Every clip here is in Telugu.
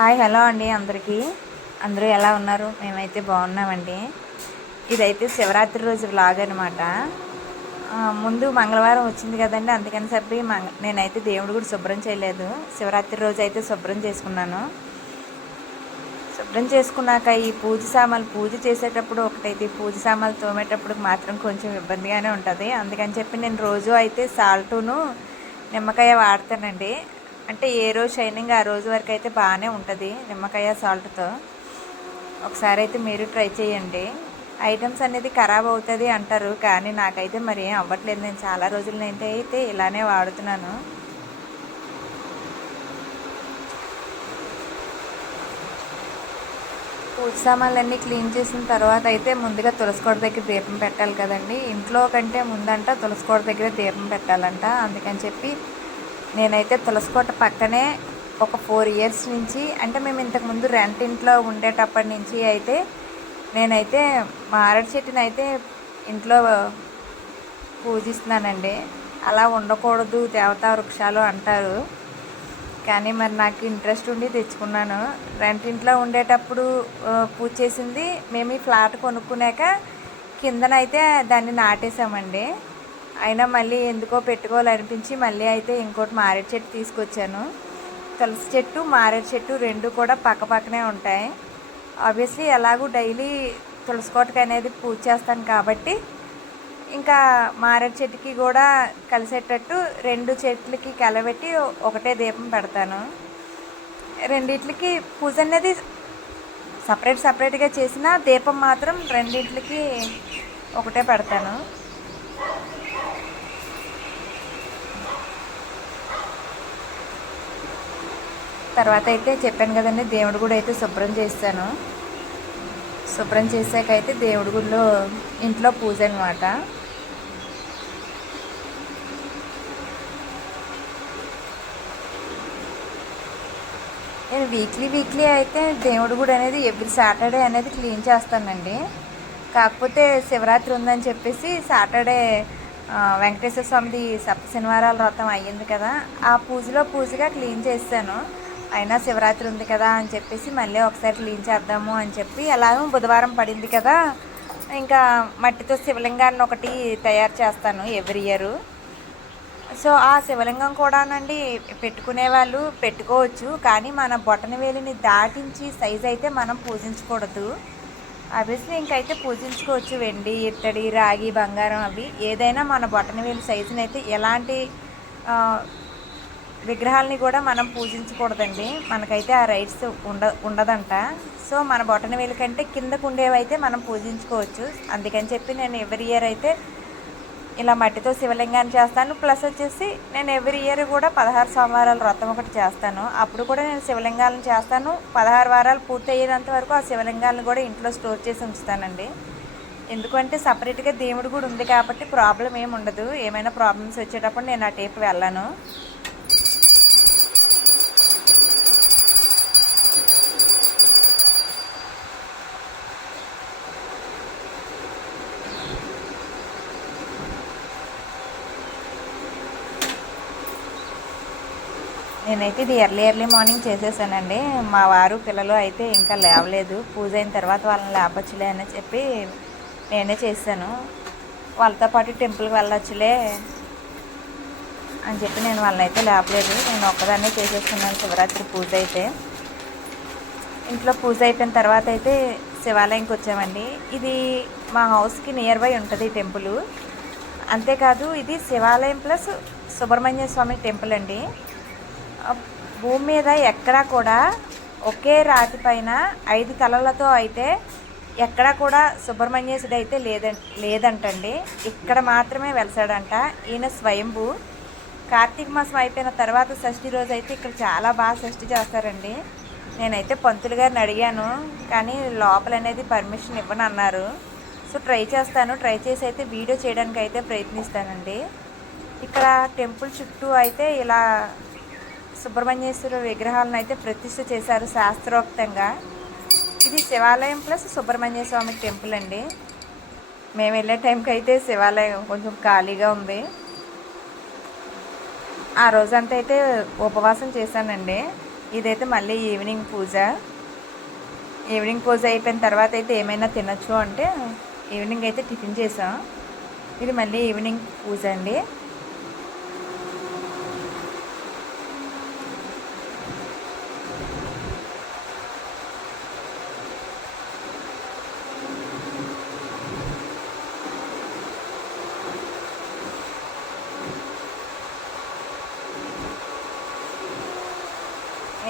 హాయ్ హలో అండి అందరికీ. అందరూ ఎలా ఉన్నారు? మేమైతే బాగున్నామండి. ఇదైతే శివరాత్రి రోజు వ్లాగ్ అనమాట. ముందు మంగళవారం వచ్చింది కదండి, అందుకని చెప్పి నేనైతే దేవుడు కూడా శుభ్రం చేయలేదు. శివరాత్రి రోజు అయితే శుభ్రం చేసుకున్నాను. శుభ్రం చేసుకున్నాక ఈ పూజ చేసేటప్పుడు ఒకటైతే పూజ సామాన్లు తోమేటప్పుడు మాత్రం కొంచెం ఇబ్బందిగానే ఉంటుంది. అందుకని చెప్పి నేను రోజు అయితే సాల్టును నిమ్మకాయ వాడతానండి. అంటే ఏ రోజు షైనింగ్ ఆ రోజు వరకు అయితే బాగానే ఉంటుంది నిమ్మకాయ సాల్ట్తో. ఒకసారి అయితే మీరు ట్రై చేయండి. ఐటమ్స్ అనేది ఖరాబ్ అవుతుంది అంటారు, కానీ నాకైతే మరి ఏం అవ్వట్లేదు. నేను చాలా రోజుల నుంచి అయితే ఇలానే వాడుతున్నాను. పూజ సామాన్లన్నీ క్లీన్ చేసిన తర్వాత అయితే ముందుగా తులసికోట దగ్గర దీపం పెట్టాలి కదండి. ఇంట్లో కంటే ముందంట తులసికోట దగ్గర దీపం పెట్టాలంట. అందుకని చెప్పి నేనైతే తులసికోట పక్కనే ఒక 4 ఇయర్స్ నుంచి, అంటే మేము ఇంతకుముందు రెంట్ ఇంట్లో ఉండేటప్పటి నుంచి అయితే నేనైతే మారేడు చెట్టుని అయితే ఇంట్లో పూజిస్తున్నానండి. అలా ఉండకూడదు దేవతా వృక్షాలు అంటారు, కానీ మరి నాకు ఇంట్రెస్ట్ ఉండి తెచ్చుకున్నాను. రెంట్ ఇంట్లో ఉండేటప్పుడు పూజ చేసింది. మేము ఈ ఫ్లాట్ కొనుక్కున్నాక కిందనైతే దాన్ని నాటేసామండి. అయినా మళ్ళీ ఎందుకో పెట్టుకోవాలనిపించి మళ్ళీ అయితే ఇంకోటి మారేడు చెట్టు తీసుకొచ్చాను. తులసి చెట్టు మారేడు చెట్టు రెండు కూడా పక్కపక్కనే ఉంటాయి. ఆబ్వియస్లీ ఎలాగూ డైలీ తులసి కోటకి అనేది పూజ చేస్తాను కాబట్టి ఇంకా మారేడు చెట్టుకి కూడా కలిసేటట్టు 2 చెట్లకి కలబెట్టి ఒకటే దీపం పెడతాను. రెండిట్లకి పూజ అనేది సపరేట్గా చేసిన దీపం మాత్రం రెండిట్లకి ఒకటే పెడతాను. తర్వాత అయితే చెప్పాను కదండి, దేవుడి గుడి అయితే శుభ్రం చేస్తాను. శుభ్రం చేసాక అయితే దేవుడి గుడిలో ఇంట్లో పూజ అనమాట. నేను వీక్లీ అయితే దేవుడి గుడి అనేది ఎవ్రీ సాటర్డే అనేది క్లీన్ చేస్తానండి. కాకపోతే శివరాత్రి ఉందని చెప్పేసి సాటర్డే వెంకటేశ్వర స్వామిది సప్త శనివారాల వ్రతం అయ్యింది కదా, ఆ పూజగా క్లీన్ చేస్తాను. అయినా శివరాత్రి ఉంది కదా అని చెప్పేసి మళ్ళీ ఒకసారి క్లీన్ చేద్దాము అని చెప్పి, ఎలాగో బుధవారం పడింది కదా, ఇంకా మట్టితో శివలింగాన్ని ఒకటి తయారు చేస్తాను ఎవ్రీ ఇయర్. సో ఆ శివలింగం కూడానండి పెట్టుకునే వాళ్ళు పెట్టుకోవచ్చు, కానీ మన బొటనవేలిని దాటించి సైజ్ అయితే మనం పూజించకూడదు. ఆబ్వియస్లీ ఇంకైతే పూజించుకోవచ్చు, వెండి ఇత్తడి రాగి బంగారం అవి ఏదైనా మన బొటనవేలి సైజుని అయితే ఎలాంటి విగ్రహాలని కూడా మనం పూజించకూడదండి. మనకైతే ఆ రైట్స్ ఉండదంట. సో మన బొటనవేలు కంటే కిందకు ఉండేవైతే మనం పూజించుకోవచ్చు. అందుకని చెప్పి నేను ఎవ్రీ ఇయర్ అయితే ఇలా మట్టితో శివలింగాన్ని చేస్తాను. ప్లస్ వచ్చేసి నేను ఎవ్రీ ఇయర్ కూడా 16 సోమవారాల వ్రతం ఒకటి చేస్తాను. అప్పుడు కూడా నేను శివలింగాలను చేస్తాను. 16 వారాలు పూర్తి అయ్యేంత వరకు ఆ శివలింగాలను కూడా ఇంట్లో స్టోర్ చేసి ఉంచుతానండి. ఎందుకంటే సపరేట్గా దేవుడు కూడా ఉంది కాబట్టి ప్రాబ్లం ఏమి ఉండదు. ఏమైనా ప్రాబ్లమ్స్ వచ్చేటప్పుడు నేను ఆ టేపు వెళ్ళాను. నేనైతే ఇది ఎర్లీ మార్నింగ్ చేసేసానండి. మా వారు పిల్లలు అయితే ఇంకా లేవలేదు. పూజ అయిన తర్వాత వాళ్ళని లేపచ్చులే అని చెప్పి నేనే చేశాను. వాళ్ళతో పాటు టెంపుల్కి వెళ్ళొచ్చులే అని చెప్పి నేను వాళ్ళని అయితే లేపలేదు. నేను ఒక్కదాన్నే చేసేసుకున్నాను శివరాత్రి పూజ అయితే. ఇంట్లో పూజ అయిపోయిన తర్వాత అయితే శివాలయంకి వచ్చామండి. ఇది మా హౌస్కి నియర్ బై ఉంటుంది టెంపుల్. అంతేకాదు ఇది శివాలయం ప్లస్ సుబ్రహ్మణ్య స్వామి టెంపుల్ అండి. భూమి మీద ఎక్కడా కూడా ఒకే రాతి పైన 5 తలలతో అయితే ఎక్కడా కూడా సుబ్రహ్మణ్యేశుడు అయితే లేదంటండి. ఇక్కడ మాత్రమే వెలిసాడంట. ఈయన స్వయంభూ. కార్తీక మాసం అయిపోయిన తర్వాత షష్ఠి రోజు అయితే ఇక్కడ చాలా బాగా షష్ఠి చేస్తారండి. నేనైతే పంతులు గారిని అడిగాను, కానీ లోపల అనేది పర్మిషన్ ఇవ్వనన్నారు. సో ట్రై చేసి అయితే వీడియో చేయడానికి అయితే ప్రయత్నిస్తానండి. ఇక్కడ టెంపుల్ చుట్టూ అయితే ఇలా సుబ్రహ్మణ్యేశ్వర విగ్రహాలను అయితే ప్రతిష్ఠ చేశారు శాస్త్రోక్తంగా. ఇది శివాలయం ప్లస్ సుబ్రహ్మణ్య స్వామి టెంపుల్ అండి. మేము వెళ్ళే టైంకి అయితే శివాలయం కొంచెం ఖాళీగా ఉంది. ఆ రోజంతా అయితే ఉపవాసం చేశానండి. ఇదైతే మళ్ళీ ఈవినింగ్ పూజ అయిపోయిన తర్వాత అయితే ఏమైనా తినొచ్చు అంటే ఈవినింగ్ అయితే టిఫిన్ చేసాం. ఇది మళ్ళీ ఈవినింగ్ పూజ అండి.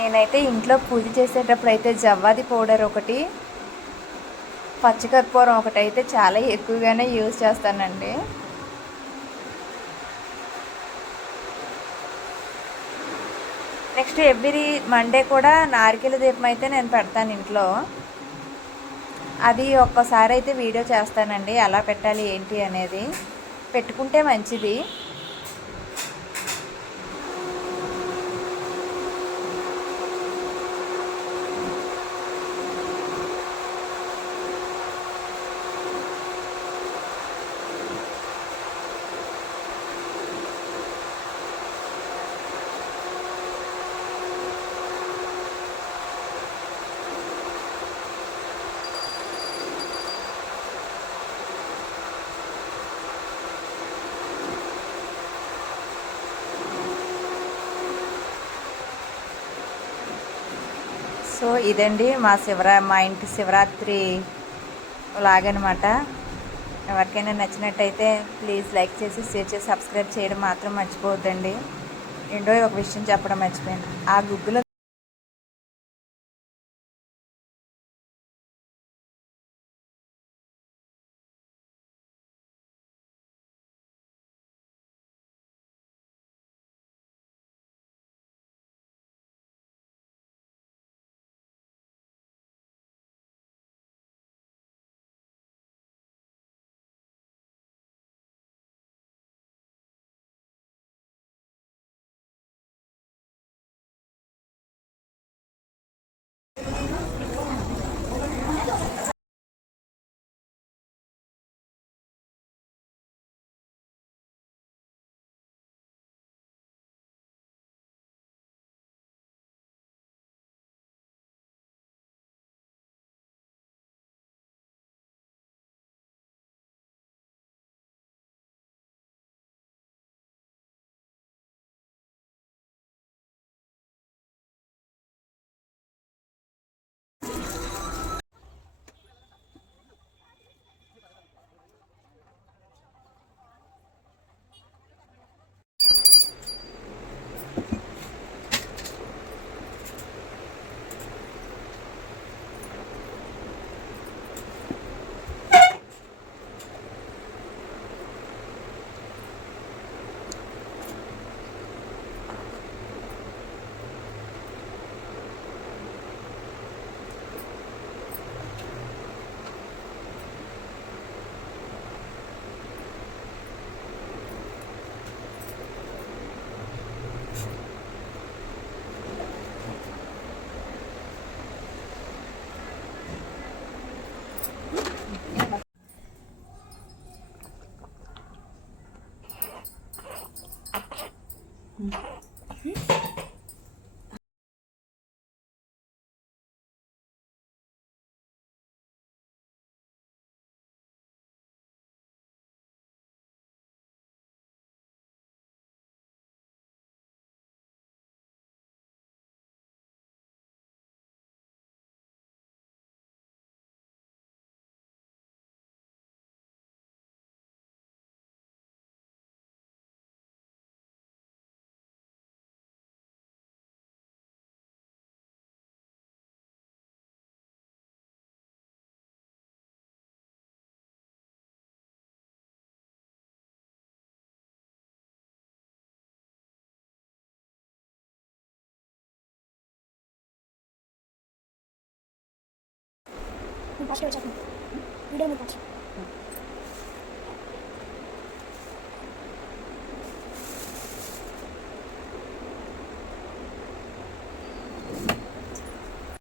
నేనైతే ఇంట్లో పూజ చేసేటప్పుడు అయితే జవ్వాది పౌడర్ ఒకటి, పచ్చికర్పూరం ఒకటి అయితే చాలా ఎక్కువగానే యూజ్ చేస్తానండి. నెక్స్ట్ ఎవ్రీ మండే కూడా నారికేల దీపం అయితే నేను పెడతాను ఇంట్లో. అది ఒక్కసారి అయితే వీడియో చేస్తానండి, ఎలా పెట్టాలి ఏంటి అనేది. పెట్టుకుంటే మంచిది. సో ఇదండి మా ఇంటి శివరాత్రి లాగనమాట. ఎవరికైనా నచ్చినట్టయితే ప్లీజ్ లైక్ చేసి, షేర్ చేసి, సబ్స్క్రైబ్ చేయడం మాత్రం మర్చిపోవద్దండి. ఒక విషయం చెప్పడం మర్చిపోయాను. ఆ గుగ్గులో వీడియో